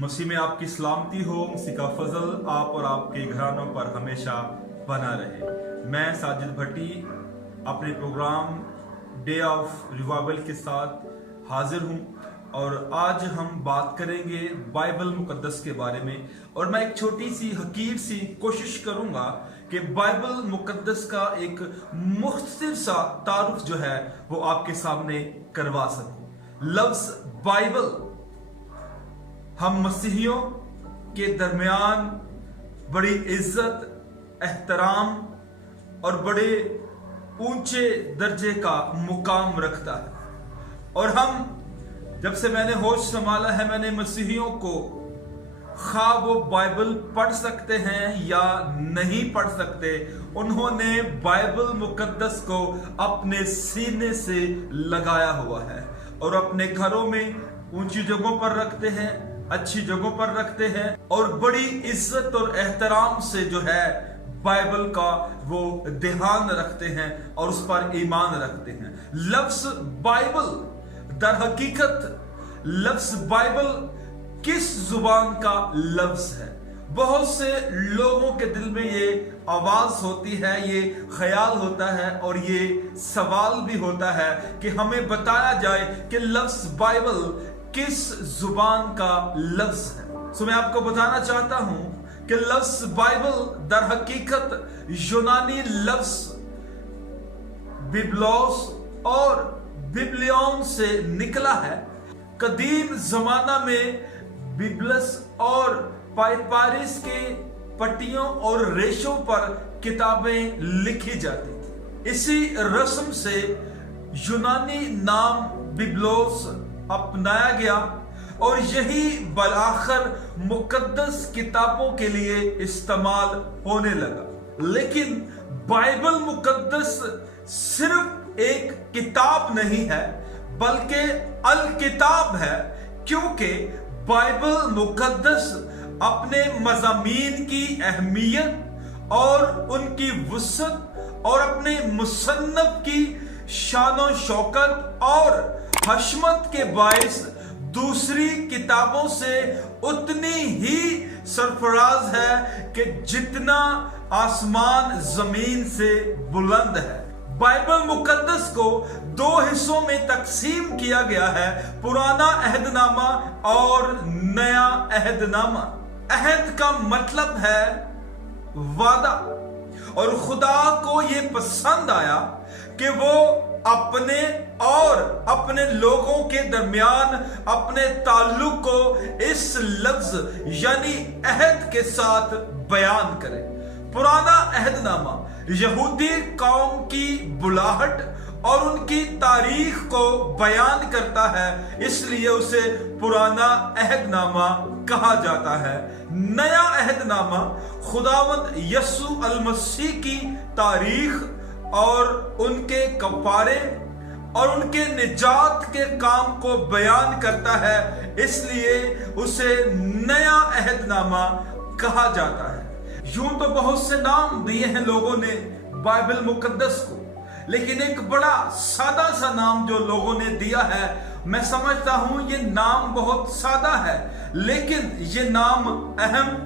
मसीह में आपकी सलामती हो। मसीह का फजल आप और आपके घरानों पर हमेशा बना रहे। मैं साजिद भट्टी अपने प्रोग्राम डे ऑफ रिवाइवल के साथ हाजिर हूं और आज हम बात करेंगे बाइबल मुकद्दस के बारे में। और मैं एक छोटी सी हकीर सी कोशिश करूंगा कि बाइबल मुकद्दस का एक मुख्तसर सा तारुफ जो है वो आपके सामने करवा सकूं। लफ्ज बाइबल हम मसीहियों के दरमियान बड़ी इज्जत, एहतराम और बड़े ऊंचे दर्जे का मुकाम रखता है। और हम जब से मैंने होश संभाला है, मैंने मसीहियों को खा वो बाइबल पढ़ सकते हैं या नहीं पढ़ सकते, उन्होंने बाइबल मुकद्दस को अपने सीने से लगाया हुआ है और अपने घरों में ऊंची जगहों पर रखते हैं, अच्छी जगहों पर रखते हैं और बड़ी इज्जत और एहतराम से जो है बाइबल का वो ध्यान रखते हैं और उस पर ईमान रखते हैं। लफ्ज बाइबल दर हकीकत लफ्ज बाइबल किस जुबान का लफ्ज है? बहुत से लोगों के दिल में ये आवाज होती है, ये ख्याल होता है और ये सवाल भी होता है कि हमें बताया जाए कि लफ्ज बाइबल किस जुबान का लफ्ज है। सो मैं आपको बताना चाहता हूं कि लफ्ज बाइबल दर हकीकत यूनानी लफ्ज बिब्लोस और बिब्लियन से निकला है। कदीम जमाना में बिबलस और पाइपारिस के पट्टियों और रेशों पर किताबें लिखी जाती थी। इसी रस्म से यूनानी नाम बिब्लोस अपनाया गया और यही बलाखर मुकद्दस किताबों के लिए इस्तेमाल होने लगा। लेकिन बाइबल मुकद्दस सिर्फ एक किताब नहीं है बल्कि अल किताब है, क्योंकि बाइबल मुकद्दस अपने मज़ामीन की अहमियत और उनकी वुसअत और अपने मुसन्नफ की शान और शौकत और हशमत के बाइस दूसरी किताबों से उतनी ही सरफराज है कि जितना आसमान जमीन से बुलंद है। बाइबल मुकद्दस को दो हिस्सों में तकसीम किया गया है, पुराना अहदनामा और नया अहदनामा। अहद का मतलब है वादा, और खुदा को ये पसंद आया कि वो अपने और अपने लोगों के दरमियान अपने ताल्लुक को इस लफ्ज यानी अहद के साथ बयान करे। पुराना अहदनामा यहूदी कौम की बुलाहट और उनकी तारीख को बयान करता है, इसलिए उसे पुराना अहदनामा कहा जाता है। नया अहदनामा खुदावंद यस्सु अल मसीह की तारीख और उनके कफारे और उनके निजात के काम को बयान करता है, इसलिए उसे नया अहदनामा कहा जाता है। यूं तो बहुत से नाम दिए हैं लोगों ने बाइबल मुकद्दस को, लेकिन एक बड़ा सादा सा नाम जो लोगों ने दिया है, मैं समझता हूं ये नाम बहुत सादा है, लेकिन ये नाम अहम,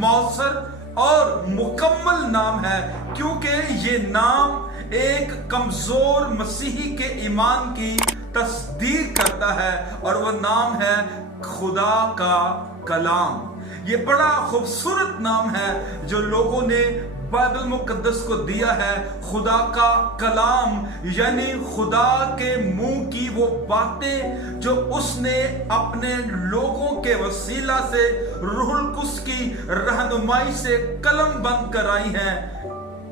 मौसर और मुकम्मल नाम है, क्योंकि ये नाम एक कमजोर मसीही के ईमान की तस्दीक करता है और वह नाम है खुदा का कलाम। ये बड़ा खूबसूरत नाम है जो लोगों ने बाइबल मुकद्दस को दिया है। खुदा का कलाम यानी खुदा के मुंह की वो बातें जो उसने अपने लोगों के वसीला से रूहुल कुद्स की रहनुमाई से कलम बंद कराई है,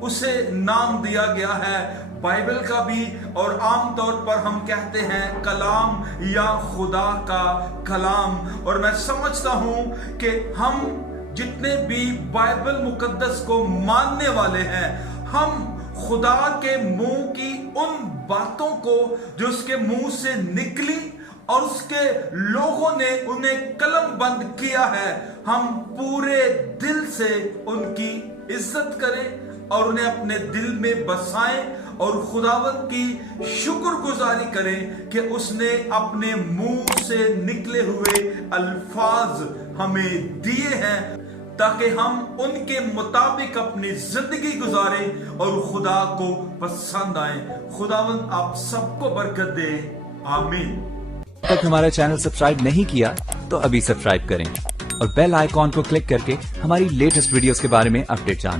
उसे नाम दिया गया है बाइबल का भी। और आमतौर पर हम कहते हैं कलाम या खुदा का कलाम। और मैं समझता हूं कि हम जितने भी बाइबल मुकद्दस को मानने वाले हैं, हम खुदा के मुंह की उन बातों को जो उसके मुंह से निकली और उसके लोगों ने उन्हें कलम बंद किया है, हम पूरे दिल से उनकी इज्जत करें और उन्हें अपने दिल में बसाएं और खुदावंद की शुक्रगुजारी करें कि उसने अपने मुंह से निकले हुए अल्फाज हमें दिए हैं ताकि हम उनके मुताबिक अपनी जिंदगी गुजारें और खुदा को पसंद आए। खुदावंद आप सबको बरकत दे, आमीन। तक हमारा चैनल सब्सक्राइब नहीं किया तो अभी सब्सक्राइब करें और बेल आइकॉन को क्लिक करके हमारी लेटेस्ट वीडियोस के बारे में अपडेट जानें।